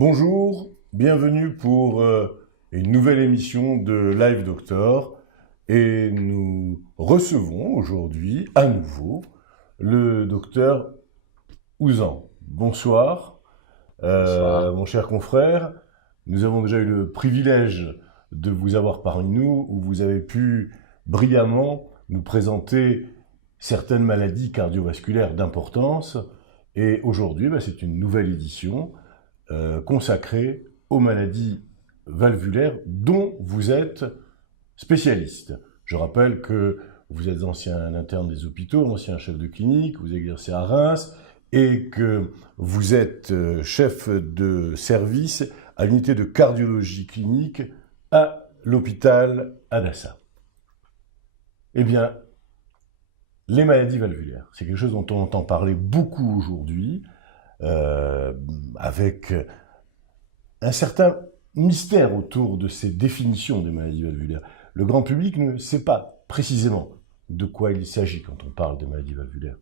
Bonjour, bienvenue pour une nouvelle émission de Live Doctor et nous recevons aujourd'hui à nouveau le docteur Ouzan. Bonsoir, Bonsoir. mon cher confrère. Nous avons déjà eu le privilège de vous avoir parmi nous où vous avez pu brillamment nous présenter certaines maladies cardiovasculaires d'importance et aujourd'hui c'est une nouvelle édition consacré aux maladies valvulaires dont vous êtes spécialiste. Je rappelle que vous êtes ancien interne des hôpitaux, ancien chef de clinique, vous exercez à Reims et que vous êtes chef de service à l'unité de cardiologie clinique à l'hôpital Adassa. Eh bien, les maladies valvulaires, c'est quelque chose dont on entend parler beaucoup aujourd'hui, avec un certain mystère autour de ces définitions des maladies valvulaires. Le grand public ne sait pas précisément de quoi il s'agit quand on parle des maladies valvulaires.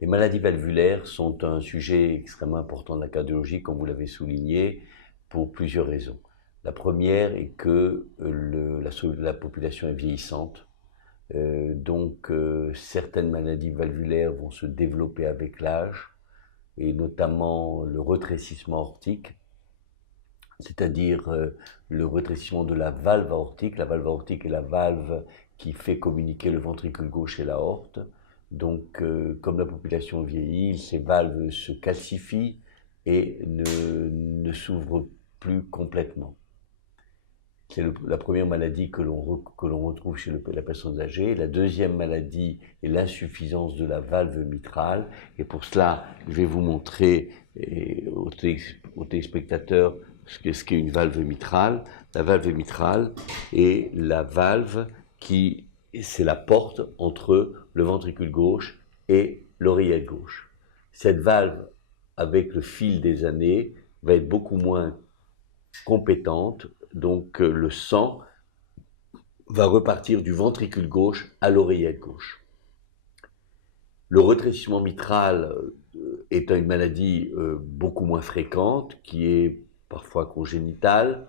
Les maladies valvulaires sont un sujet extrêmement important de la cardiologie, comme vous l'avez souligné, pour plusieurs raisons. La première est que la population est vieillissante, donc certaines maladies valvulaires vont se développer avec l'âge, et notamment le rétrécissement aortique, c'est-à-dire le rétrécissement de la valve aortique. La valve aortique est la valve qui fait communiquer le ventricule gauche et l'aorte. Donc, comme la population vieillit, ces valves se calcifient et ne s'ouvrent plus complètement. C'est la première maladie que l'on retrouve chez la personne âgée. La deuxième maladie est l'insuffisance de la valve mitrale. Et pour cela, je vais vous montrer aux téléspectateurs ce qu'est une valve mitrale. La valve mitrale est la valve c'est la porte entre le ventricule gauche et l'oreillette gauche. Cette valve, avec le fil des années, va être beaucoup moins compétente, donc le sang va repartir du ventricule gauche à l'oreillette gauche. Le rétrécissement mitral est une maladie beaucoup moins fréquente, qui est parfois congénitale,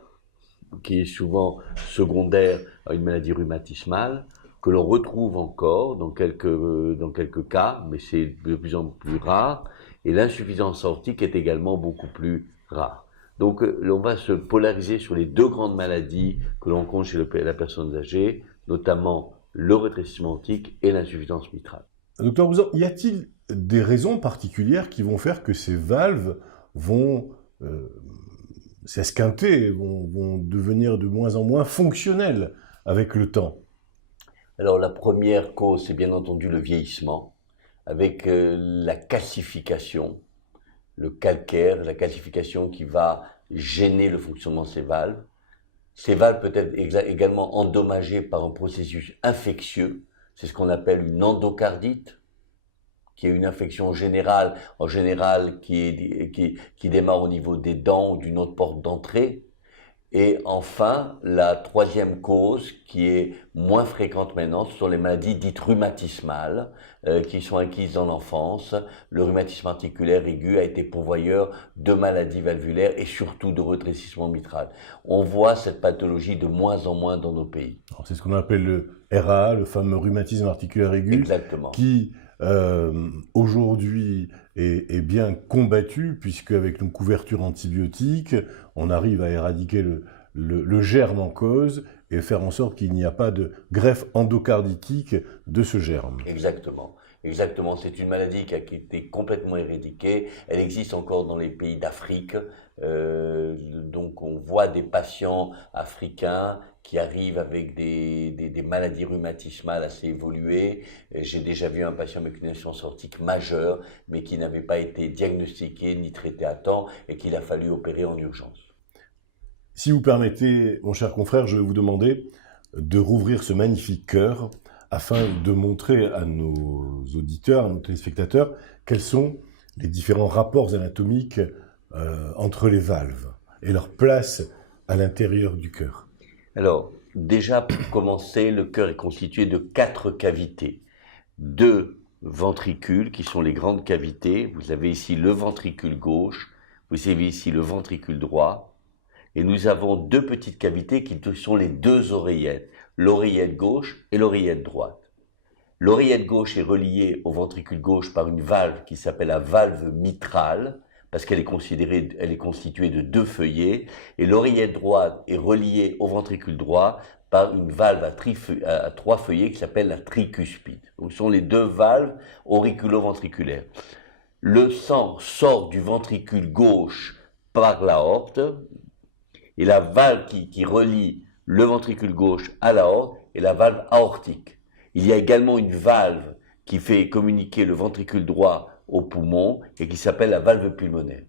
qui est souvent secondaire à une maladie rhumatismale, que l'on retrouve encore dans quelques cas, mais c'est de plus en plus rare, et l'insuffisance aortique est également beaucoup plus rare. Donc on va se polariser sur les deux grandes maladies que l'on rencontre chez la personne âgée, notamment le rétrécissement aortique et l'insuffisance mitrale. Docteur Ouzan, y a-t-il des raisons particulières qui vont faire que ces valves vont s'esquinter, vont devenir de moins en moins fonctionnelles avec le temps? Alors la première cause, c'est bien entendu le vieillissement, avec la calcification, le calcaire, la calcification qui va gêner le fonctionnement de ces valves. Ces valves peuvent être également endommagées par un processus infectieux, c'est ce qu'on appelle une endocardite, qui est une infection générale, en général qui démarre au niveau des dents ou d'une autre porte d'entrée. Et enfin, la troisième cause, qui est moins fréquente maintenant, ce sont les maladies dites rhumatismales, qui sont acquises dans l'enfance. Le rhumatisme articulaire aigu a été pourvoyeur de maladies valvulaires et surtout de rétrécissement mitral. On voit cette pathologie de moins en moins dans nos pays. C'est ce qu'on appelle le RA, le fameux rhumatisme articulaire aigu, Exactement. Qui aujourd'hui est bien combattu, puisque avec une couverture antibiotique, on arrive à éradiquer le germe en cause et faire en sorte qu'il n'y a pas de greffe endocarditique de ce germe. Exactement. Exactement, c'est une maladie qui a été complètement éradiquée. Elle existe encore dans les pays d'Afrique. Donc on voit des patients africains qui arrivent avec des maladies rhumatismales assez évoluées. J'ai déjà vu un patient avec une insuffisance aortique majeure, mais qui n'avait pas été diagnostiqué ni traité à temps et qu'il a fallu opérer en urgence. Si vous permettez, mon cher confrère, je vais vous demander de rouvrir ce magnifique cœur afin de montrer à nos auditeurs, à nos téléspectateurs, quels sont les différents rapports anatomiques entre les valves et leur place à l'intérieur du cœur. Alors, déjà pour commencer, le cœur est constitué de 4 cavités. 2 ventricules qui sont les grandes cavités. Vous avez ici le ventricule gauche, Vous avez ici le ventricule droit, et nous avons deux petites cavités qui sont les deux oreillettes, l'oreillette gauche et l'oreillette droite. L'oreillette gauche est reliée au ventricule gauche par une valve qui s'appelle la valve mitrale, parce qu'elle est constituée de deux feuillets, et l'oreillette droite est reliée au ventricule droit par une valve à trois feuillets qui s'appelle la tricuspide. Donc, ce sont les deux valves auriculo-ventriculaires. Le sang sort du ventricule gauche par l'aorte, et la valve qui relie le ventricule gauche à l'aorte est la valve aortique. Il y a également une valve qui fait communiquer le ventricule droit au poumon et qui s'appelle la valve pulmonaire.